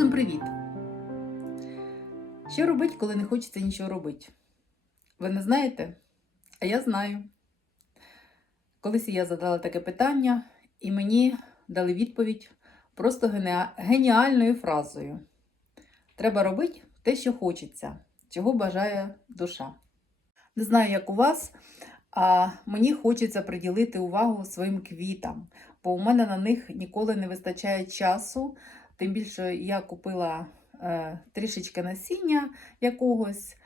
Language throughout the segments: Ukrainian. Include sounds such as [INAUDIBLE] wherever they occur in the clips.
Усім привіт! Що робить, коли не хочеться нічого робити? Ви не знаєте? А я знаю. Колись я задала таке питання, і мені дали відповідь просто геніальною фразою: Треба робити те, що хочеться, чого бажає душа. Не знаю, як у вас, а мені хочеться приділити увагу своїм квітам, бо у мене на них ніколи не вистачає часу. Тим більше я купила е, трішечки насіння якогось,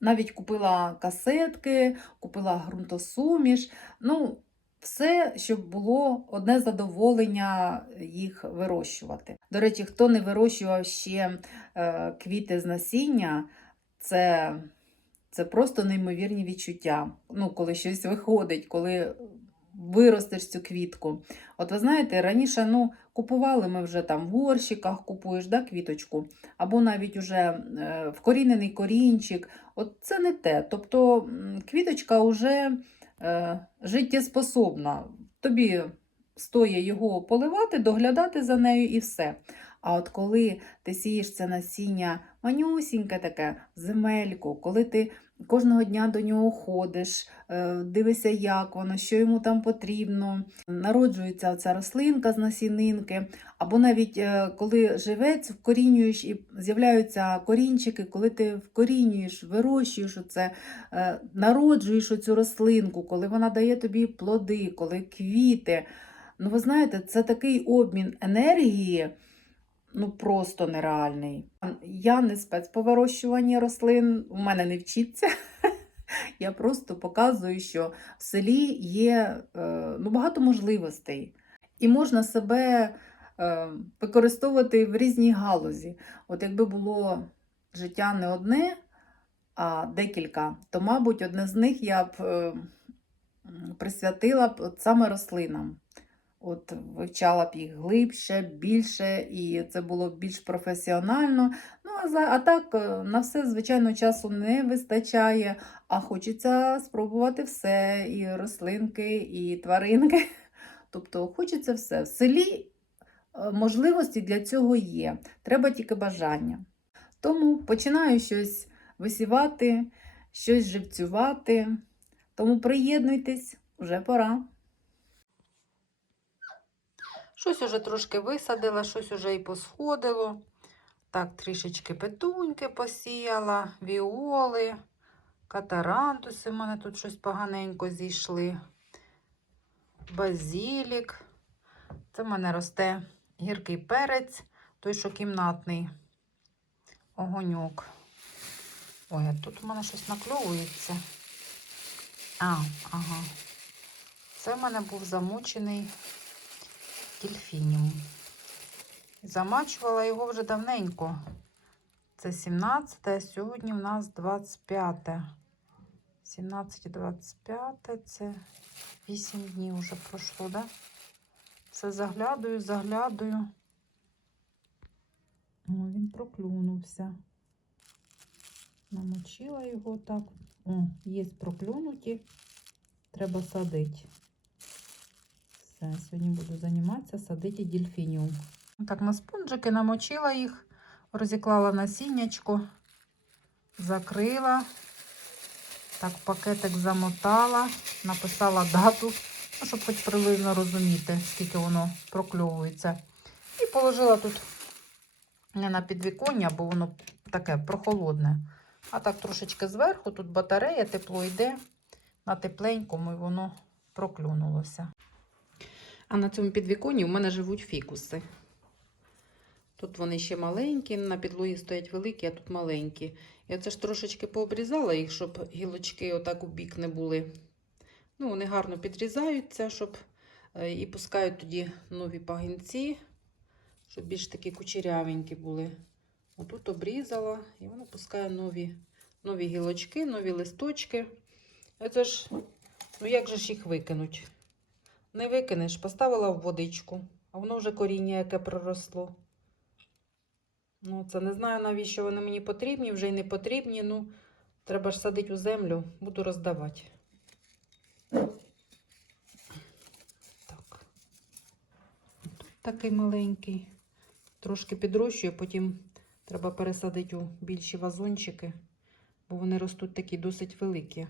навіть купила касетки, купила ґрунтосуміш. Ну, все, щоб було одне задоволення їх вирощувати. До речі, хто не вирощував ще е, квіти з насіння, це, це просто неймовірні відчуття. Ну, коли щось виходить, коли виростеш цю квітку. От ви знаєте, раніше ну, купували ми вже там в горщиках, купуєш да, квіточку, або навіть уже е, вкорінений корінчик. От це не те. Тобто квіточка вже е, життєспособна. Тобі стоїть його поливати, доглядати за нею і все. А от коли ти сієш це насіння манюсіньке таке, земельку, коли ти кожного дня до нього ходиш, е, дивишся, як воно, що йому там потрібно, народжується ця рослинка з насінинки, або навіть е, коли живець вкорінюєш і з'являються корінчики, коли ти вкорінюєш, вирощуєш оце, е, народжуєш оцю рослинку, коли вона дає тобі плоди, коли квіти. Ну, ви знаєте, це такий обмін енергії, ну просто нереальний. Я не спец по вирощуванні рослин, у мене не вчиться. [LAUGHS] Я просто показую, що в селі є е, ну, багато можливостей, і можна себе е, використовувати в різній галузі. От якби було життя не одне, а декілька, то, мабуть, одне з них я б е, присвятила б саме рослинам. От вивчала б їх глибше, більше, і це було б більш професіонально. Ну, а, так, е, на все, звичайно, часу не вистачає, а хочеться спробувати все: і рослинки, і тваринки. [LAUGHS] Тобто хочеться все. В селі е, можливості для цього є. Треба тільки бажання. Тому починаю щось висівати, щось живцювати. Тому приєднуйтесь, вже пора. Щось уже трошки висадила, щось уже і посходило. Так, трішечки петуньки посіяла, віоли, катарантуси. У мене тут щось поганенько зійшли. Базілік. Це в мене росте гіркий перець, той, що кімнатний огоньок. Ой, а тут у мене щось накльовується. А, ага. Це в мене був замочений дельфініум. Замачувала його вже давненько. Це 17, а сьогодні в нас 25. 17 і 25 це 8 днів вже пройшло, да? Все заглядаю, заглядаю. О, він проклюнувся. Намочила його так. О, є проклюнуті. Треба садити. Все, сьогодні буду займатися, садити дельфініум. Так, на спунжики намочила їх, розіклала насіннячко, закрила. Так, пакетик замотала, написала дату, ну, щоб хоч приблизно розуміти, скільки воно прокльовується. І положила тут не на підвіконня, бо воно таке прохолодне. А так трошечки зверху, тут батарея, тепло йде, на тепленькому і воно проклюнулося. А на цьому підвіконні у мене живуть фікуси. Тут вони ще маленькі, на підлогі стоять великі, а тут маленькі. Я це ж трошечки пообрізала їх, щоб гілочки отак у бік не були. Ну, вони гарно підрізаються, щоб е, і пускають тоді нові пагінці, щоб більш такі кучерявенькі були. Отут обрізала, і воно пускає нові, нові гілочки, нові листочки. Це ж, ну як же ж їх викинуть? Не викинеш, поставила в водичку, а воно вже коріння яке проросло. Ну, це не знаю, навіщо вони мені потрібні, вже й не потрібні. Ну, треба ж садити у землю, буду роздавати. Так. Тут такий маленький. трошки підрощує, потім треба пересадити у більші вазончики, бо вони ростуть такі досить великі.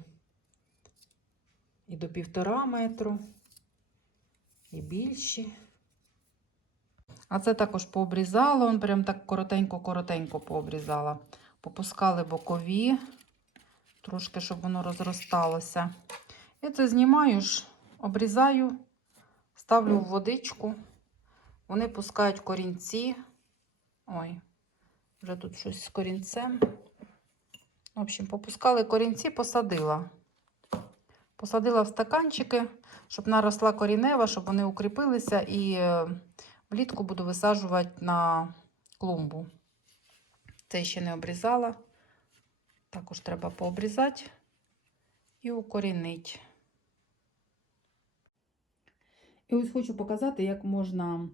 І до півтора метру, і більші. А це також пообрізала, он прям так коротенько-коротенько пообрізала. Попускали бокові, трошки, щоб воно розросталося. Я це знімаю ж, обрізаю, ставлю в водичку. Вони пускають корінці. Ой, вже тут щось з корінцем. В общем, попускали корінці, посадила. Посадила в стаканчики, щоб наросла корінева, щоб вони укріпилися. І е, влітку буду висаджувати на клумбу. Це ще не обрізала. Також треба пообрізати і укорінити. І ось хочу показати, як можна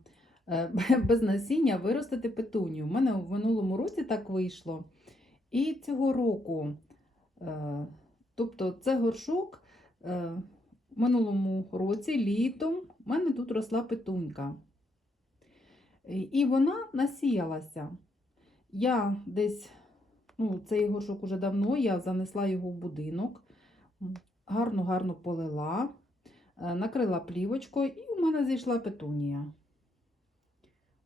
е, [LAUGHS] без насіння виростити петунію. У мене в минулому році так вийшло. І цього року, е, тобто це горшок, в минулому році, літом, в мене тут росла петунька. І- І вона насіялася. Я десь, ну, цей горшок уже давно, я занесла його в будинок, гарно-гарно полила, е, накрила плівочкою, і у мене зійшла петунія.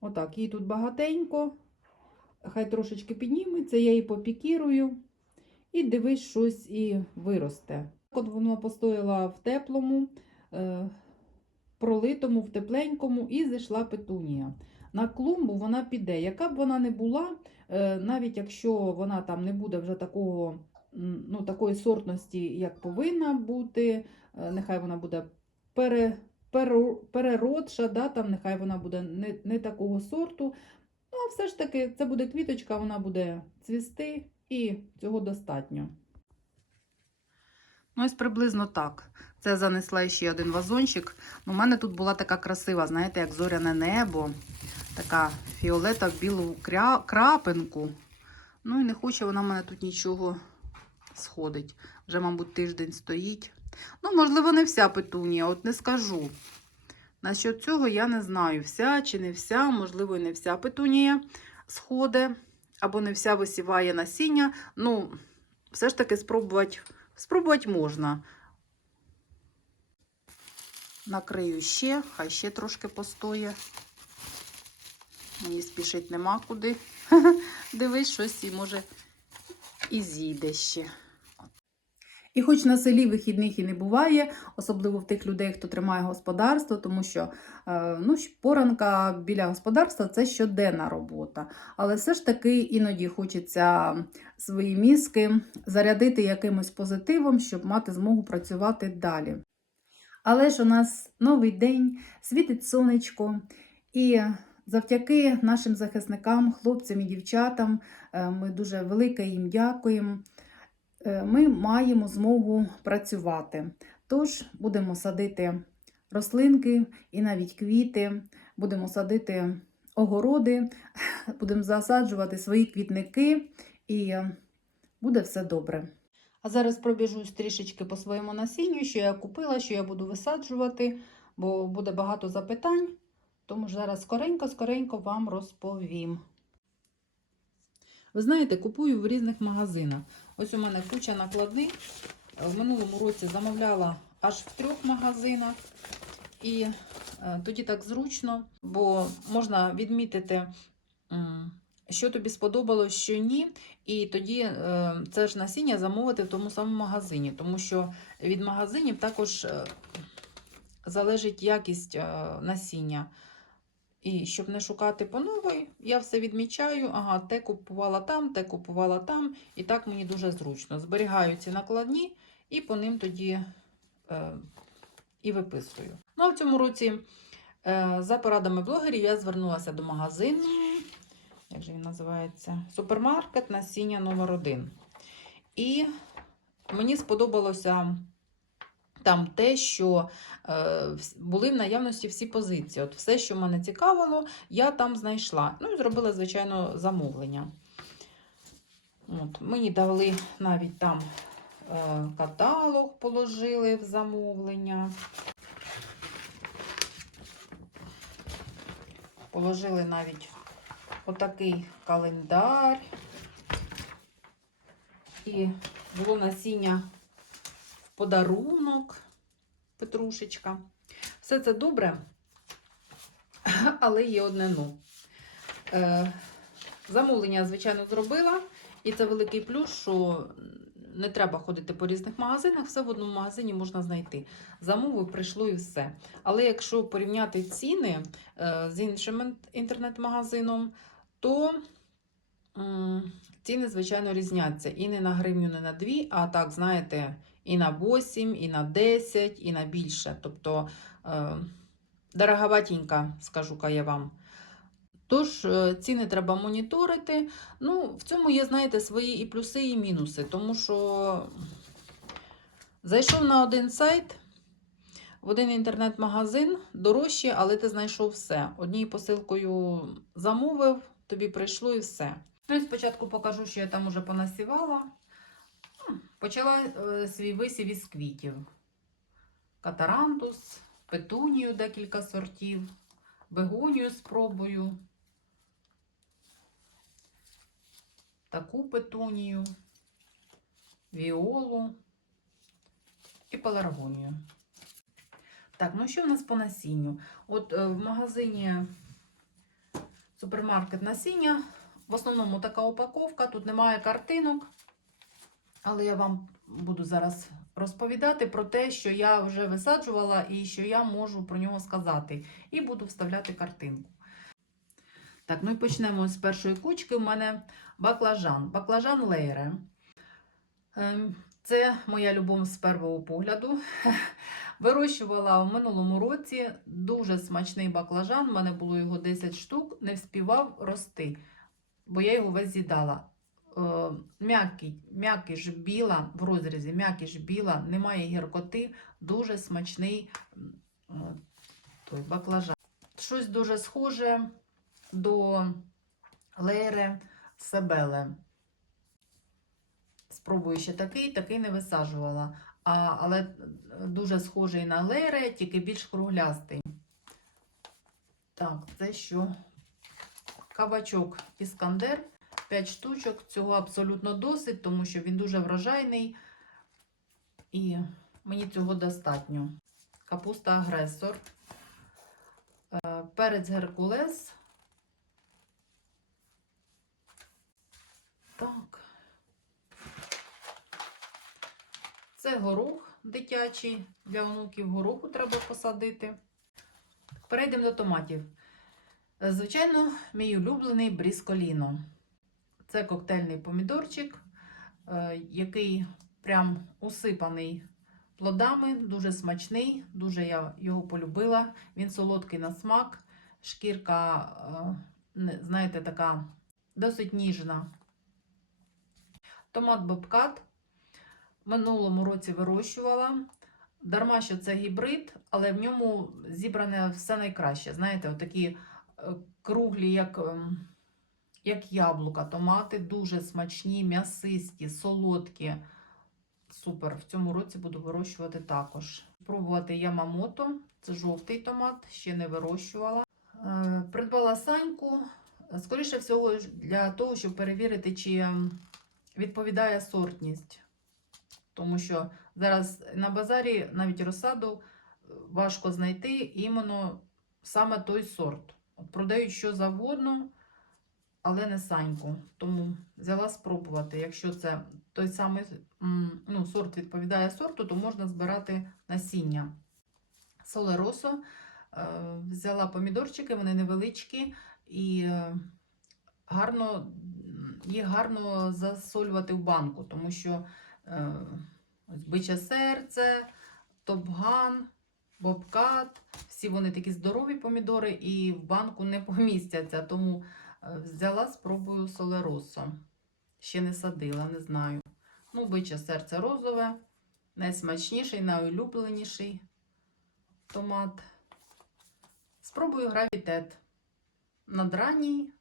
Отак, її тут багатенько, хай трошечки підніметься, я її попікірую, і дивись, щось і виросте. От воно постояла в теплому, е, пролитому, в тепленькому, і зійшла петунія. На клумбу вона піде. Яка б вона не була, е, навіть якщо вона там не буде вже такого, ну, такої сортності, як повинна бути, е, нехай вона буде пере, пере, переродша, да, там, нехай вона буде не, не такого сорту. Ну, а все ж таки, це буде квіточка, вона буде цвісти, і цього достатньо. Ну, ось приблизно так. Це занесла ще один вазончик. У мене тут була така красива, знаєте, як зоряне небо така фіолета в білу крапинку. Ну і не хоче вона в мене тут нічого сходить. Вже, мабуть, тиждень стоїть. Ну, можливо, не вся петунія, от не скажу. Насчет цього я не знаю, вся чи не вся, можливо, і не вся петунія сходить, або не вся висіває насіння. Ну, все ж таки спробувати, спробувати можна. Накрию ще, хай ще трошки постоє. Мені спішить нема куди. [LAUGHS] Дивись, щось і може і зійде ще. І хоч на селі вихідних і не буває, особливо в тих людей, хто тримає господарство, тому що е, ну, поранка біля господарства це щоденна робота. Але все ж таки іноді хочеться свої мізки зарядити якимось позитивом, щоб мати змогу працювати далі. Але ж у нас новий день, світить сонечко, і завдяки нашим захисникам, хлопцям і дівчатам, е, ми дуже велике їм дякуємо. Е, Ми маємо змогу працювати. Тож будемо садити рослинки і навіть квіти, будемо садити огороди, [LAUGHS] будемо засаджувати свої квітники, і буде все добре. А зараз пробіжусь трішечки по своєму насінню, що я купила, що я буду висаджувати, бо буде багато запитань. Тому зараз скоренько-скоренько вам розповім. Ви знаєте, купую в різних магазинах. Ось у мене куча накладних. В минулому році замовляла аж в трьох магазинах. І е, тоді так зручно, бо можна відмітити, що тобі сподобалось, що ні. І тоді е, це ж насіння замовити в тому самому магазині, тому що від магазинів також е, залежить якість насіння. І щоб не шукати по новій, я все відмічаю. Ага, те купувала там, те купувала там. І так мені дуже зручно. Зберігаю ці накладні і по ним тоді е, і виписую. Ну, а в цьому році, е, за порадами блогерів, я звернулася до магазину. Як же він називається? Супермаркет насіння номер 1 І мені сподобалося там те, що е, були в наявності всі позиції. От все, що мене цікавило, я там знайшла. Ну і зробила, звичайно, замовлення. От, мені дали навіть там е, каталог, положили в замовлення. Положили навіть отакий календар. І було насіння подарунок, петрушечка. Все це добре, але є одне ну. Е, замовлення, звичайно, зробила. І це великий плюс, що не треба ходити по різних магазинах, все в одному магазині можна знайти. Замовив, прийшло і все. Але якщо порівняти ціни е, з іншим інтернет-магазином, то ціни, звичайно, різняться. І не на гривню, не на дві, а так, знаєте, і на 8, і на 10, і на більше. Тобто е, дороговатенька, скажу-ка я вам. Тож е, ціни треба моніторити. Ну, в цьому є, знаєте, свої і плюси, і мінуси. Тому що зайшов на один сайт, в один інтернет-магазин дорожче, але ти знайшов все. Однією посилкою замовив, тобі прийшло і все. Ну і спочатку покажу, що я там уже понасівала. Почала е, свій висів із квітів. Катарантус, петунію декілька сортів, бегонію спробую. Таку петунію, віолу і пеларгонію. Так, ну що в нас по насінню? От е, в магазині супермаркет насіння. В основному така упаковка, тут немає картинок, але я вам буду зараз розповідати про те, що я вже висаджувала і що я можу про нього сказати. І буду вставляти картинку. Так, ну і почнемо з першої кучки. У мене баклажан. Баклажан лейре. Ем, Це моя любов з першого погляду. [LAUGHS] Вирощувала в минулому році дуже смачний баклажан. У мене було його 10 штук, не вспівав рости, бо я його весь з'їдала. Е, М'який, ж біла в розрізі, м'який ж біла, немає гіркоти, дуже смачний е, той баклажан. Щось дуже схоже до лейре себеле. Спробую ще такий, такий не висаджувала. А, але дуже схожий на лейре, тільки більш круглястий. Так, це що? Кабачок Іскандер. 5 штучок. Цього абсолютно досить, тому що він дуже врожайний. І мені цього достатньо. Капуста агресор. Е, Перець Геркулес. Так. Це горох дитячий. Для онуків гороху треба посадити. Перейдемо до томатів. Звичайно, мій улюблений брісколіно. Це коктейльний помідорчик, е, який прям усипаний плодами, дуже смачний, дуже я його полюбила. Він солодкий на смак, шкірка, е, знаєте, така досить ніжна. Томат бобкат минулому році вирощувала. Дарма, що це гібрид, але в ньому зібране все найкраще. Знаєте, отакі е, круглі, як, ем, як яблука, томати дуже смачні, м'ясисті, солодкі. Супер. В цьому році буду вирощувати також. Пробувати ямамото, це жовтий томат, ще не вирощувала. Е, Придбала саньку, скоріше всього, для того, щоб перевірити, чи ем, відповідає сортність. Тому що зараз на базарі навіть розсаду е, важко знайти іменно саме той сорт. Продають що завгодно, але не саньку. Тому взяла спробувати. Якщо це той самий ну, сорт відповідає сорту, то можна збирати насіння. Солеросо. Е, Взяла помідорчики, вони невеличкі і е, гарно, їх гарно засолювати в банку, тому що е, ось биче серце, топган, бобкат. Всі вони такі здорові помідори і в банку не помістяться. Тому е, взяла, спробую солеросо. Ще не садила, не знаю. Ну, биче серце розове, найсмачніший, найулюбленіший томат. Спробую гравітет. Надранній,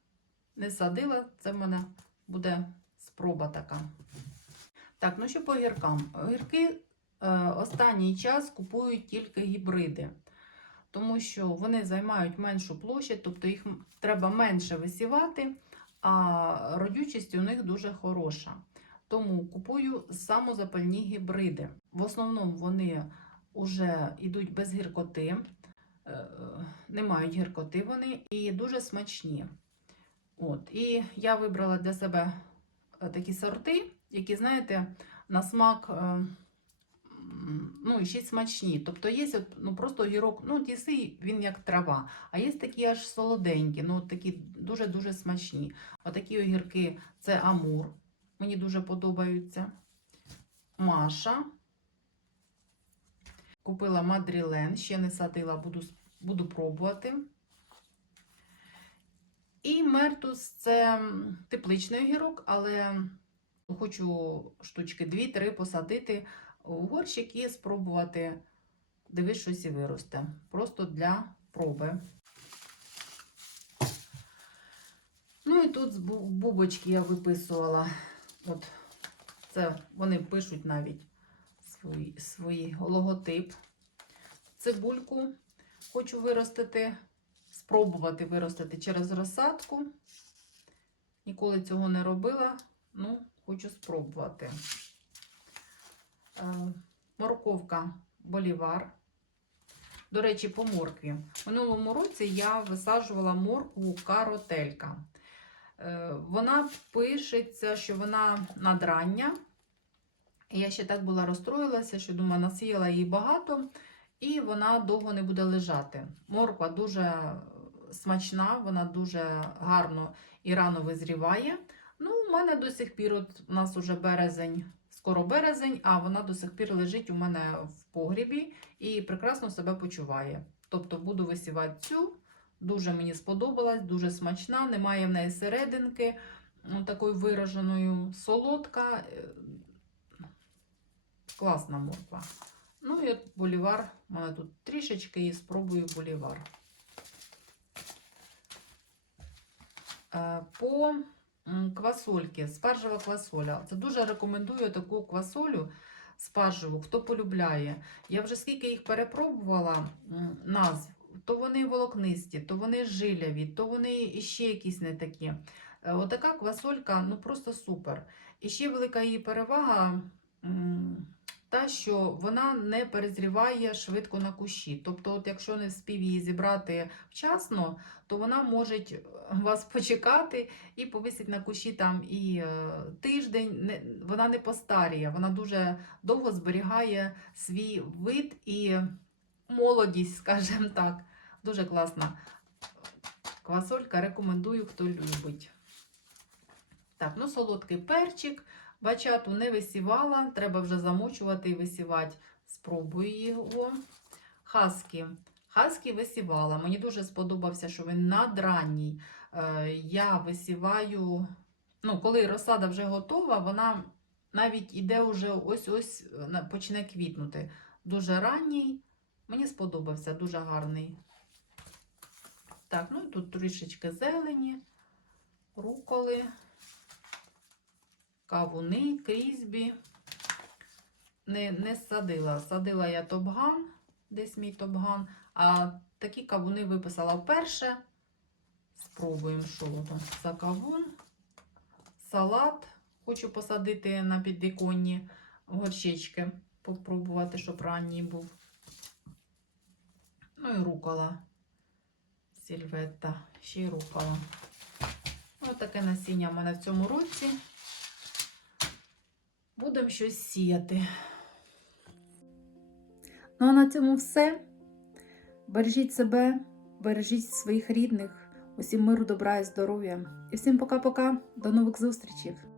не садила, це в мене буде спроба така. Так, ну що по огіркам? Огірки останній час купують тільки гібриди. тому що вони займають меншу площадь, тобто їх треба менше висівати, а родючість у них дуже хороша. Тому купую самозапальні гібриди. В основному вони вже йдуть без гіркоти, е, е, не мають гіркоти вони і дуже смачні. От. І я вибрала для себе е, такі сорти, які, знаєте, на смак. Ну, і ще й смачні. Тобто є ну, просто огірок, ну, тісий, він як трава, а є такі аж солоденькі, ну, такі дуже-дуже смачні. Отакі огірки це Амур. Мені дуже подобаються. Маша. Купила Мадрілен, ще не садила, буду, буду пробувати. І Мертус це тепличний огірок, але хочу штучки 2-3 посадити у горщик і спробувати, дивись, щось і виросте. Просто для проби. Ну і тут з бубочки я виписувала. От це вони пишуть навіть свій, свій логотип. Цибульку хочу виростити, спробувати виростити через розсадку. Ніколи цього не робила, ну, хочу спробувати. Е, Морковка Болівар. До речі, по моркві. Минулому році я висаджувала моркву каротелька. Е, Вона пишеться, що вона надрання. Я ще так була розстроїлася, що думаю, насіяла її багато, і вона довго не буде лежати. Морква дуже смачна, вона дуже гарно і рано визріває. Ну, у мене до сих пір, от у нас уже березень, скоро березень, а вона до сих пір лежить у мене в погрібі і прекрасно себе почуває. Тобто буду висівати цю. Дуже мені сподобалась, дуже смачна, немає в неї серединки, ну, такою вираженою солодка. е, Класна морква. Ну і от болівар. У мене тут трішечки і спробую болівар. Е, По квасольки, спаржева квасоля. Це дуже рекомендую таку квасолю спаржеву, хто полюбляє. Я вже скільки їх перепробувала назв, то вони волокнисті, то вони жиляві, то вони ще якісь не такі. Е, Отака квасолька ну просто супер. І ще велика її перевага. Та, що вона не перезріває швидко на кущі. Тобто, от якщо не вспів її зібрати вчасно, то вона може е, вас почекати і повисить на кущі там і е, тиждень. Вона не постаріє, вона дуже довго зберігає свій вид і молодість, скажімо так. Дуже класна квасолька. Рекомендую, хто любить. Так, ну солодкий перчик. Бачату не висівала, треба вже замочувати і висівати. Спробую його. Хаскі. Хаскі висівала. Мені дуже сподобався, що він надранній. Е, Я висіваю, ну, коли розсада вже готова, вона навіть іде вже ось-ось е, почне квітнути. Дуже ранній. Мені сподобався, дуже гарний. Так, ну і тут трішечки зелені, руколи кавуни, крізьбі. Не, не садила. Садила я топган, десь мій топган, а такі кавуни виписала вперше. Спробуємо, що воно за кавун. Салат. Хочу посадити на підвіконні горщички. Попробувати, щоб ранній був. Ну і рукола. Сільветта. Ще й рукола. Ось таке насіння в мене в цьому році. Будемо щось сіяти. Ну а на цьому все. Бережіть себе, бережіть своїх рідних, усім миру, добра і здоров'я. І всім пока-пока. До нових зустрічей!